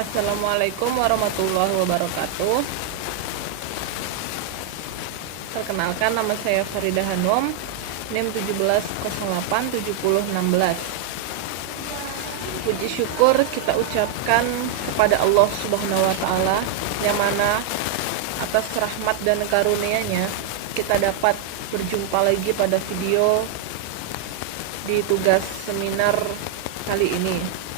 Assalamualaikum warahmatullahi wabarakatuh. Perkenalkan, nama saya Farida Hanum, NIM 17087016. Puji syukur kita ucapkan kepada Allah Subhanahu wa Ta'ala, yang mana atas rahmat dan karunia-Nya kita dapat berjumpa lagi pada video di tugas seminar kali ini.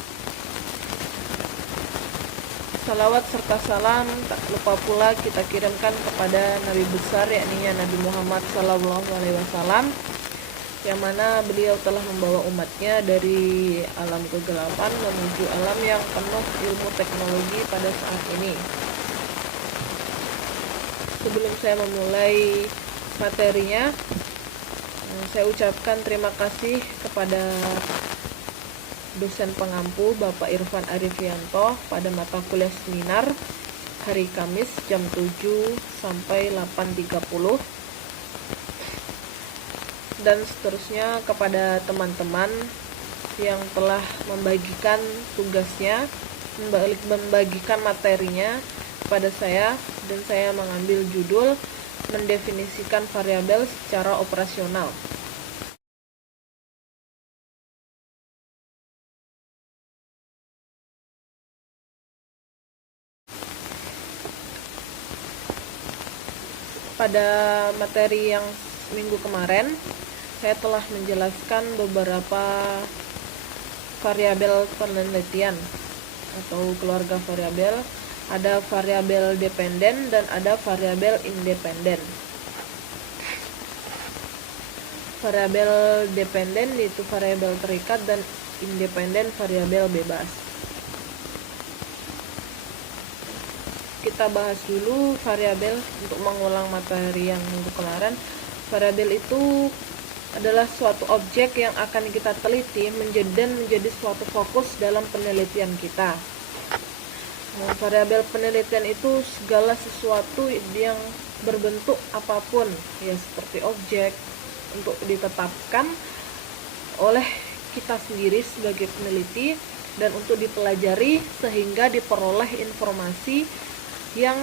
Salawat serta salam tak lupa pula kita kirimkan kepada Nabi besar, yakni Nabi Muhammad SAW, yang mana beliau telah membawa umatnya dari alam kegelapan menuju alam yang penuh ilmu teknologi pada saat ini. Sebelum saya memulai materinya, saya ucapkan terima kasih kepada dosen pengampu Bapak Irfan Arifianto pada mata kuliah seminar hari Kamis jam 7 sampai 8.30, dan seterusnya kepada teman-teman yang telah membagikan tugasnya, membagikan materinya kepada saya, dan saya mengambil judul mendefinisikan variabel secara operasional. Pada materi yang minggu kemarin, saya telah menjelaskan beberapa variabel penelitian atau keluarga variabel. Ada variabel dependen dan ada variabel independen. Variabel dependen yaitu variabel terikat, dan independen variabel bebas. Kita bahas dulu variabel untuk mengulang materi yang minggu kemarin. Variabel itu adalah suatu objek yang akan kita teliti dan menjadi suatu fokus dalam penelitian kita. Variabel penelitian itu segala sesuatu yang berbentuk apapun, ya seperti objek, untuk ditetapkan oleh kita sendiri sebagai peneliti dan untuk dipelajari sehingga diperoleh informasi yang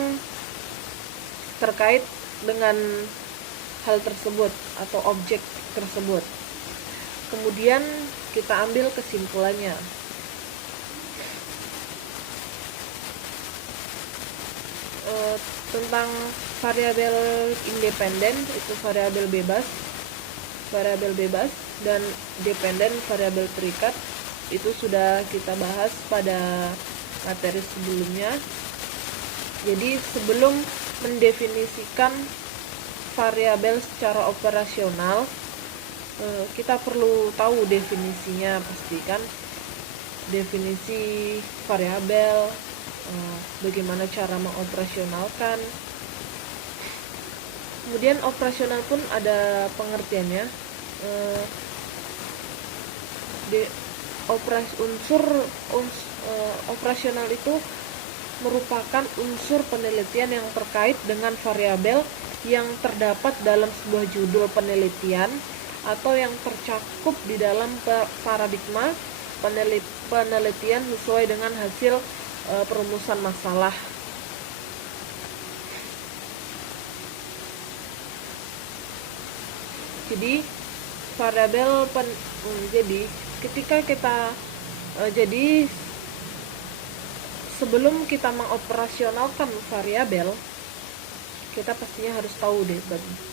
terkait dengan hal tersebut atau objek tersebut. Kemudian kita ambil kesimpulannya. Tentang variabel independen, itu variabel bebas, dan dependen variabel terikat, itu sudah kita bahas pada materi sebelumnya. Jadi sebelum mendefinisikan variabel secara operasional, kita perlu tahu definisinya. Pastikan definisi variabel, bagaimana cara mengoperasionalkan. Kemudian operasional pun ada pengertiannya. Operasional itu merupakan unsur penelitian yang terkait dengan variabel yang terdapat dalam sebuah judul penelitian atau yang tercakup di dalam paradigma penelitian sesuai dengan hasil perumusan masalah. Jadi variabel ketika kita sebelum kita mengoperasionalkan variabel, kita pastinya harus tahu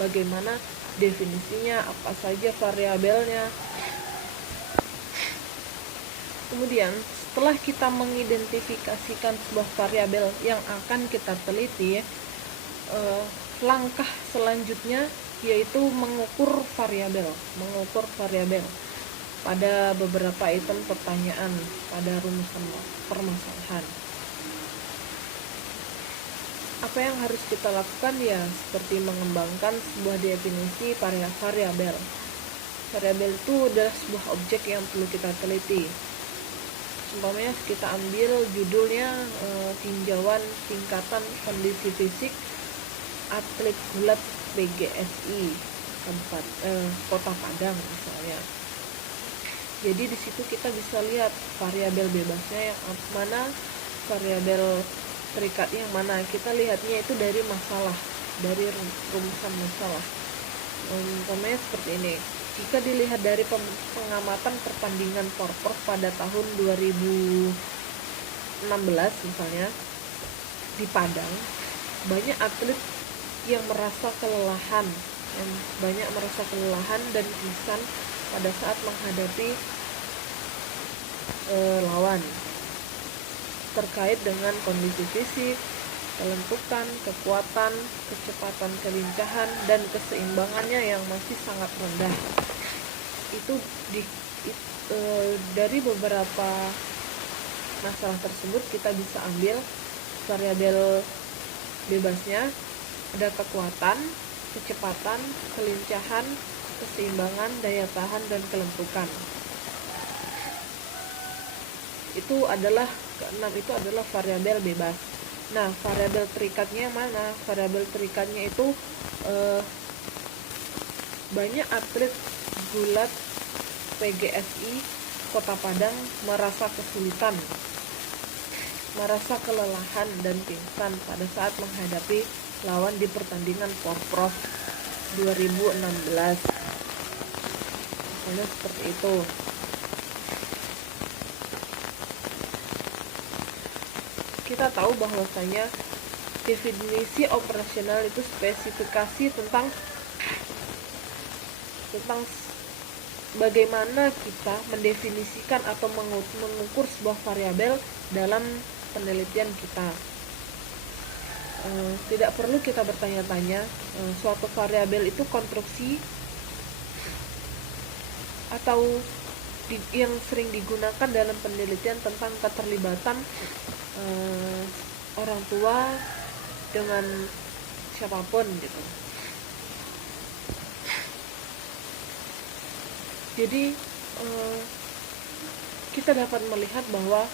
bagaimana definisinya, apa saja variabelnya. Kemudian setelah kita mengidentifikasikan sebuah variabel yang akan kita teliti, langkah selanjutnya yaitu mengukur variabel pada beberapa item pertanyaan pada rumusan permasalahan. Apa yang harus kita lakukan? Ya, seperti mengembangkan sebuah definisi variabel. Variabel itu adalah sebuah objek yang perlu kita teliti. Contohnya kita ambil judulnya tinjauan tingkatan kondisi fisik atlet gulat PGSI Kota Padang misalnya. Jadi di situ kita bisa lihat variabel bebasnya yang mana variabel terikat yang mana. Kita lihatnya itu dari masalah, dari rumusan masalah. Umpamanya seperti ini. Jika dilihat dari pengamatan pertandingan Porprov pada tahun 2016 misalnya di Padang, banyak atlet yang merasa kelelahan, dan pingsan pada saat menghadapi lawan, terkait dengan kondisi fisik, kelentukan, kekuatan, kecepatan, kelincahan, dan keseimbangannya yang masih sangat rendah. Itu dari beberapa masalah tersebut kita bisa ambil variabel bebasnya. Ada kekuatan, kecepatan, kelincahan, keseimbangan, daya tahan, dan kelentukan. Keenam itu adalah variabel bebas. Nah, variabel terikatnya mana? Variabel terikatnya itu banyak atlet gulat PGSI Kota Padang merasa kesulitan, merasa kelelahan dan pingsan pada saat menghadapi lawan di pertandingan Porprov 2016. Misalnya seperti itu. Kita tahu bahwasanya definisi operasional itu spesifikasi tentang bagaimana kita mendefinisikan atau mengukur sebuah variabel dalam penelitian kita. Tidak perlu kita bertanya-tanya suatu variabel itu konstruksi atau yang sering digunakan dalam penelitian tentang keterlibatan orang tua dengan siapapun gitu. Jadi kita dapat melihat bahwa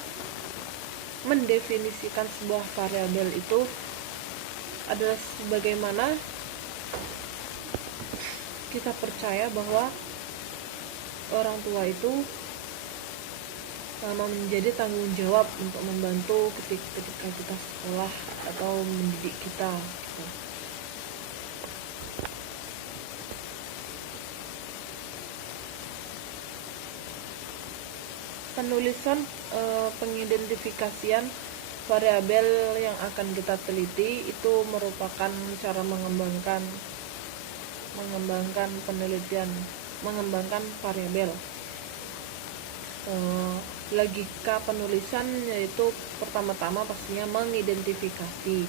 mendefinisikan sebuah variabel itu adalah sebagaimana kita percaya bahwa orang tua itu menjadi tanggung jawab untuk membantu ketika kita sekolah atau mendidik kita gitu. Penulisan pengidentifikasian variabel yang akan kita teliti itu merupakan cara mengembangkan penelitian, mengembangkan variabel. Logika penulisan yaitu pertama-tama pastinya mengidentifikasi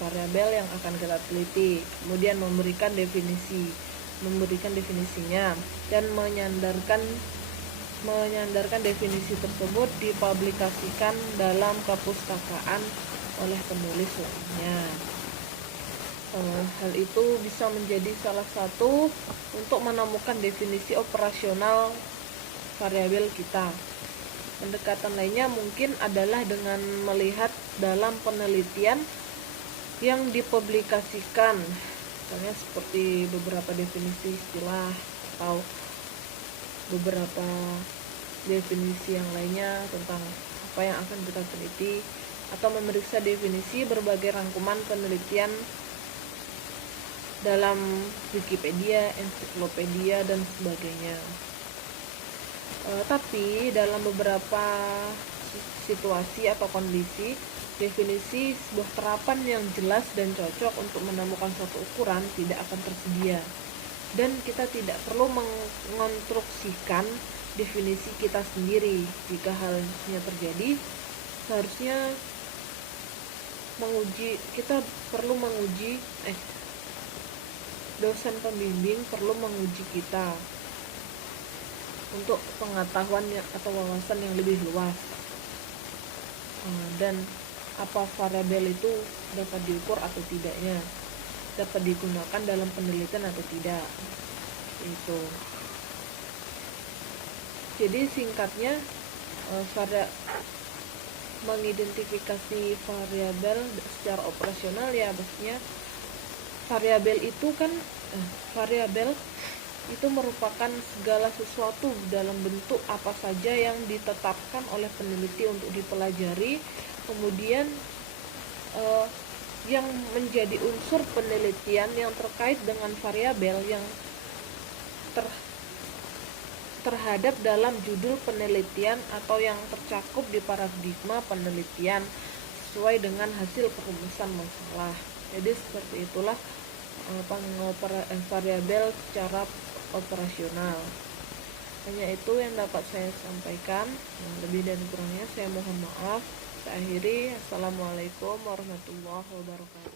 variabel yang akan kita teliti, kemudian memberikan definisinya, dan menyandarkan definisi tersebut dipublikasikan dalam kepustakaan oleh penulis lainnya. Hal itu bisa menjadi salah satu untuk menemukan definisi operasional variabel kita. Pendekatan lainnya mungkin adalah dengan melihat dalam penelitian yang dipublikasikan, misalnya seperti beberapa definisi istilah atau beberapa definisi yang lainnya tentang apa yang akan kita teliti, atau memeriksa definisi berbagai rangkuman penelitian dalam Wikipedia, ensiklopedia, dan sebagainya. Tapi dalam beberapa situasi atau kondisi, definisi sebuah terapan yang jelas dan cocok untuk menemukan suatu ukuran tidak akan tersedia, dan kita tidak perlu mengonstruksikan definisi kita sendiri. Jika halnya terjadi, seharusnya dosen pembimbing perlu menguji kita untuk pengetahuan atau wawasan yang lebih luas, dan apa variabel itu dapat diukur atau tidaknya, dapat digunakan dalam penelitian atau tidak. Itu. Jadi singkatnya, mengidentifikasi variabel secara operasional ya, maksudnya variabel itu merupakan segala sesuatu dalam bentuk apa saja yang ditetapkan oleh peneliti untuk dipelajari, kemudian yang menjadi unsur penelitian yang terkait dengan variabel yang terhadap dalam judul penelitian atau yang tercakup di paradigma penelitian sesuai dengan hasil perumusan masalah. Jadi seperti itulah variabel secara operasional. Hanya itu yang dapat saya sampaikan. Yang lebih dan kurangnya saya mohon maaf. Saya akhiri. Assalamualaikum warahmatullahi wabarakatuh.